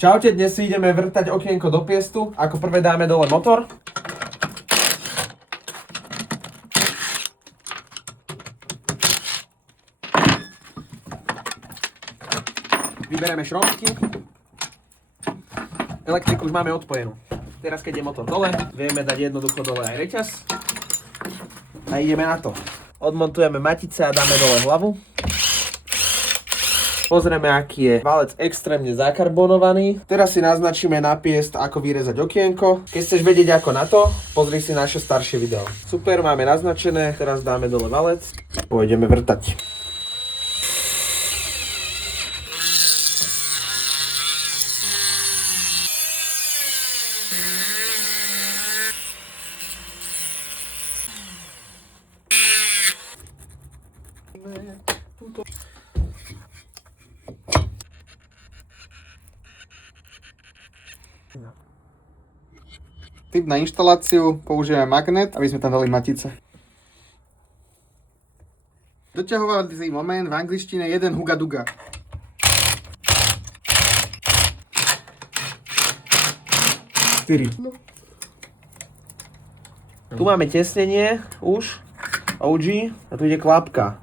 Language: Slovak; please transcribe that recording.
Čaute, dnes si ideme vrtať okienko do piestu. Ako prvé dáme dole motor. Vybereme šroubky. Elektriku už máme odpojenú. Teraz keď je motor dole, vieme dať jednoducho dole aj reťaz. A ideme na to. Odmontujeme matice a dáme dole hlavu. Pozrieme, aký je valec extrémne zakarbonovaný. Teraz si naznačíme na piest, ako vyrezať okienko. Keď chceš vedieť ako na to, pozri si naše staršie video. Super, máme naznačené. Teraz dáme dole valec. Pôjdeme vrtať. Typ na inštaláciu, použijeme magnet, aby sme tam dali matice. Doťahovací moment v angličtine 1 huga duga. Tu máme tesnenie už, OG, a tu ide klapka.